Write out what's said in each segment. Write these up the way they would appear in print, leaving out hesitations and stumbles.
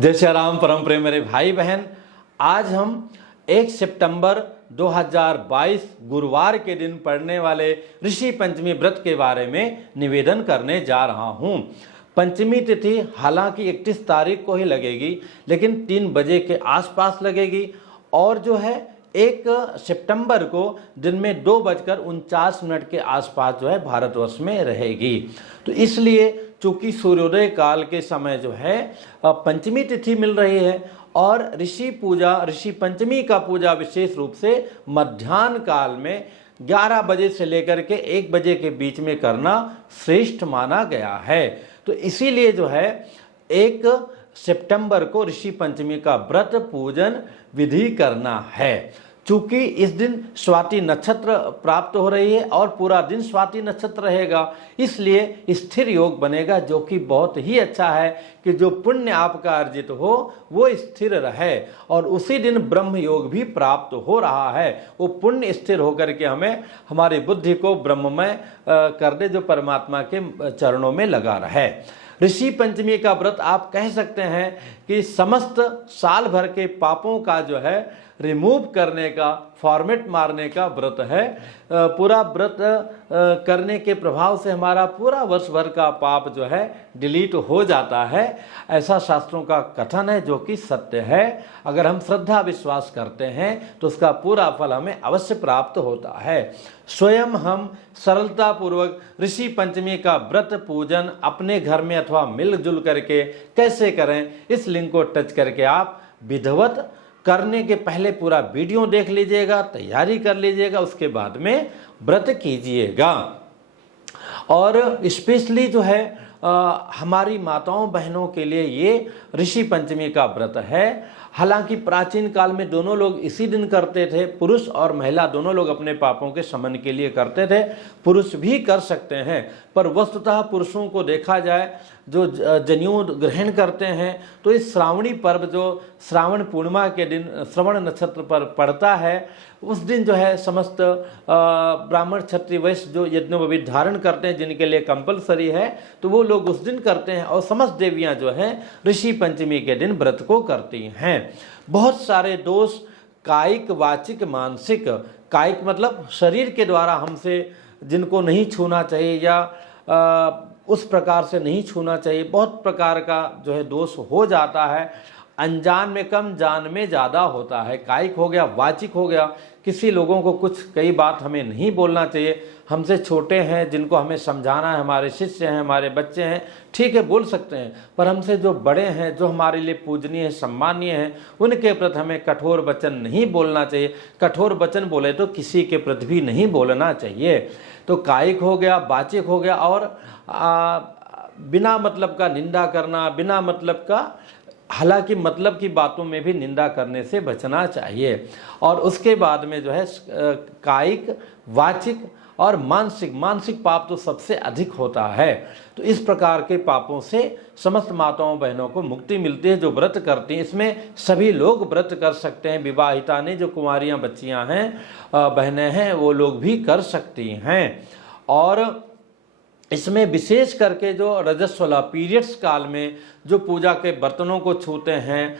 जय श्री राम परम प्रेम मेरे भाई बहन। आज हम 1 सितंबर 2022 गुरुवार के दिन पड़ने वाले ऋषि पंचमी व्रत के बारे में निवेदन करने जा रहा हूं। पंचमी तिथि हालांकि 31 तारीख को ही लगेगी, लेकिन 3 बजे के आसपास लगेगी और जो है 1 सितंबर को दिन में 2:49 के आसपास जो है भारतवर्ष में रहेगी। तो इसलिए चूंकि सूर्योदय काल के समय जो है पंचमी तिथि मिल रही है और ऋषि पंचमी का पूजा विशेष रूप से मध्याह्न काल में 11 बजे से लेकर के 1 बजे के बीच में करना श्रेष्ठ माना गया है। तो इसीलिए जो है 1 सितंबर को ऋषि पंचमी का व्रत पूजन विधि करना है। चूंकि इस दिन स्वाति नक्षत्र प्राप्त हो रही है और पूरा दिन स्वाति नक्षत्र रहेगा, इसलिए स्थिर योग बनेगा, जो कि बहुत ही अच्छा है कि जो पुण्य आपका अर्जित हो वो स्थिर रहे। और उसी दिन ब्रह्म योग भी प्राप्त हो रहा है, वो पुण्य स्थिर होकर के हमें हमारी बुद्धि को ब्रह्ममय कर दे, जो परमात्मा के चरणों में लगा रहे। ऋषि पंचमी का व्रत आप कह सकते हैं कि समस्त साल भर के पापों का जो है रिमूव करने का, फॉर्मेट मारने का व्रत है। पूरा व्रत करने के प्रभाव से हमारा पूरा वर्ष भर का पाप जो है डिलीट हो जाता है, ऐसा शास्त्रों का कथन है, जो कि सत्य है। अगर हम श्रद्धा विश्वास करते हैं तो उसका पूरा फल हमें अवश्य प्राप्त होता है। स्वयं हम सरलता पूर्वक ऋषि पंचमी का व्रत पूजन अपने घर में अथवा मिलजुल करके कैसे करें, इस लिंक को टच करके आप विधिवत करने के पहले पूरा वीडियो देख लीजिएगा, तैयारी कर लीजिएगा, उसके बाद में व्रत कीजिएगा। और स्पेशली जो है हमारी माताओं बहनों के लिए ये ऋषि पंचमी का व्रत है। हालांकि प्राचीन काल में दोनों लोग इसी दिन करते थे, पुरुष और महिला दोनों लोग अपने पापों के शमन के लिए करते थे। पुरुष भी कर सकते हैं, पर वस्तुतः पुरुषों को देखा जाए जो जनेऊ ग्रहण करते हैं, तो इस श्रावणी पर्व जो श्रावण पूर्णिमा के दिन श्रवण नक्षत्र पर पड़ता है, उस दिन जो है समस्त ब्राह्मण क्षत्रिय वैश्य जो यज्ञोपवीत धारण करते हैं, जिनके लिए कंपलसरी है, तो वो लोग उस दिन करते हैं। और समस्त देवियां जो हैं ऋषि पंचमी के दिन व्रत को करती हैं। बहुत सारे दोष कायिक, वाचिक, मानसिक, कायिक मतलब शरीर के द्वारा हमसे जिनको नहीं छूना चाहिए या उस प्रकार से नहीं छूना चाहिए, बहुत प्रकार का जो है दोष हो जाता है। अनजान में कम, जान में ज़्यादा होता है। कायिक हो गया, वाचिक हो गया, किसी लोगों को कुछ कई बात हमें नहीं बोलना चाहिए। हमसे छोटे हैं जिनको हमें समझाना है, हमारे शिष्य हैं, हमारे बच्चे हैं, ठीक है बोल सकते हैं, पर हमसे जो बड़े हैं, जो हमारे लिए पूजनीय है, सम्मानीय हैं, उनके प्रति हमें कठोर वचन नहीं बोलना चाहिए। कठोर वचन बोले तो किसी के प्रति भी नहीं बोलना चाहिए। तो कायिक हो गया, वाचिक हो गया, और बिना मतलब का निंदा करना, बिना मतलब का, हालांकि मतलब की बातों में भी निंदा करने से बचना चाहिए। और उसके बाद में जो है कायिक, वाचिक और मानसिक पाप तो सबसे अधिक होता है। तो इस प्रकार के पापों से समस्त माताओं बहनों को मुक्ति मिलती है जो व्रत करती हैं। इसमें सभी लोग व्रत कर सकते हैं, विवाहिता ने, जो कुंवारियां बच्चियां हैं, बहनें हैं, वो लोग भी कर सकती हैं। और इसमें विशेष करके जो रजस्वला पीरियड्स काल में जो पूजा के बर्तनों को छूते हैं,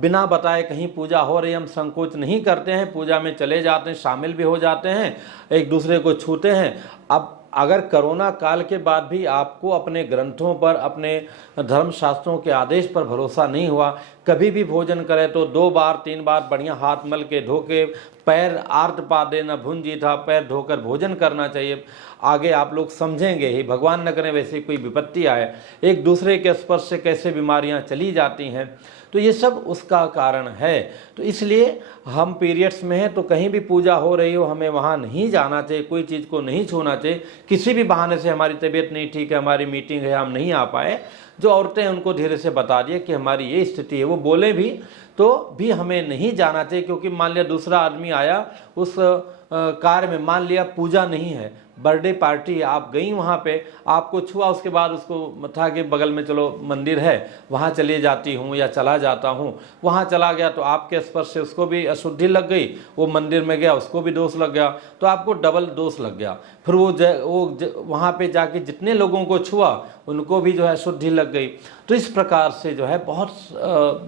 बिना बताए कहीं पूजा हो रही, हम संकोच नहीं करते हैं, पूजा में चले जाते हैं, शामिल भी हो जाते हैं, एक दूसरे को छूते हैं। अब अगर कोरोना काल के बाद भी आपको अपने ग्रंथों पर, अपने धर्मशास्त्रों के आदेश पर भरोसा नहीं हुआ, कभी भी भोजन करें तो 2 बार 3 बार बढ़िया हाथ मल के धो के, पैर आर्त पा देना, भुंजी था, पैर धोकर भोजन करना चाहिए। आगे आप लोग समझेंगे ही, भगवान न करे वैसी कोई विपत्ति आए, एक दूसरे के स्पर्श से कैसे बीमारियां चली जाती हैं, तो ये सब उसका कारण है। तो इसलिए हम पीरियड्स में हैं तो कहीं भी पूजा हो रही हो, हमें वहाँ नहीं जाना चाहिए, कोई चीज़ को नहीं छूना चाहिए। किसी भी बहाने से हमारी तबीयत नहीं ठीक है, हमारी मीटिंग है, हम नहीं आ पाए, जो औरतें हैं उनको धीरे से बता दिए कि हमारी ये स्थिति है, वो बोले भी तो भी हमें नहीं जाना चाहिए। क्योंकि मान लिया दूसरा आदमी आया, उस कार्य में मान लिया पूजा नहीं है, बर्थडे पार्टी, आप गई वहाँ पे, आपको छुआ, उसके बाद उसको था कि बगल में चलो मंदिर है वहाँ चली जाती हूँ या चला जाता हूँ, वहाँ चला गया तो आपके स्पर्श से उसको भी अशुद्धि लग गई, वो मंदिर में गया उसको भी दोष लग गया, तो आपको डबल दोष लग गया। फिर वहाँ पे जाके जितने लोगों को छुआ उनको भी जो है अशुद्धि लग गई। तो इस प्रकार से जो है बहुत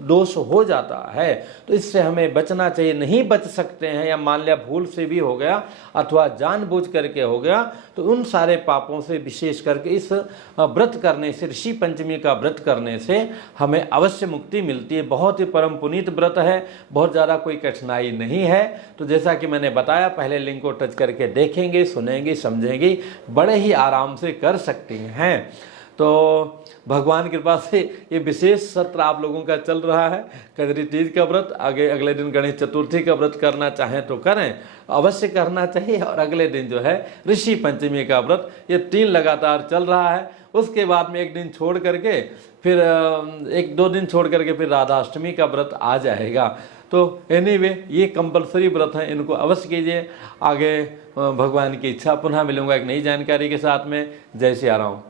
दोष हो जाता है। तो इससे हमें बचना चाहिए। नहीं बच सकते हैं या मान लिया भूल से भी हो गया अथवा जानबूझ करके हो गया, तो उन सारे पापों से विशेष करके इस व्रत करने से, ऋषि पंचमी का व्रत करने से हमें अवश्य मुक्ति मिलती है। बहुत ही परम पुनीत व्रत है, बहुत ज़्यादा कोई कठिनाई नहीं है। तो जैसा कि मैंने बताया, पहले लिंक को टच करके देखेंगे, सुनेंगे, समझेंगे, बड़े ही आराम से कर सकती हैं। तो भगवान की कृपा से ये विशेष सत्र आप लोगों का चल रहा है। कजरी तीज का व्रत, आगे अगले दिन गणेश चतुर्थी का व्रत करना चाहें तो करें, अवश्य करना चाहिए। और अगले दिन जो है ऋषि पंचमी का व्रत, ये 3 लगातार चल रहा है। उसके बाद में एक दिन छोड़ करके फिर 1-2 दिन छोड़ करके फिर राधाष्टमी का व्रत आ जाएगा। तो एनीवे ये कंपलसरी व्रत हैं, इनको अवश्य कीजिए। आगे भगवान की इच्छा, पुनः मिलूंगा एक नई जानकारी के साथ में। जय सिया राम।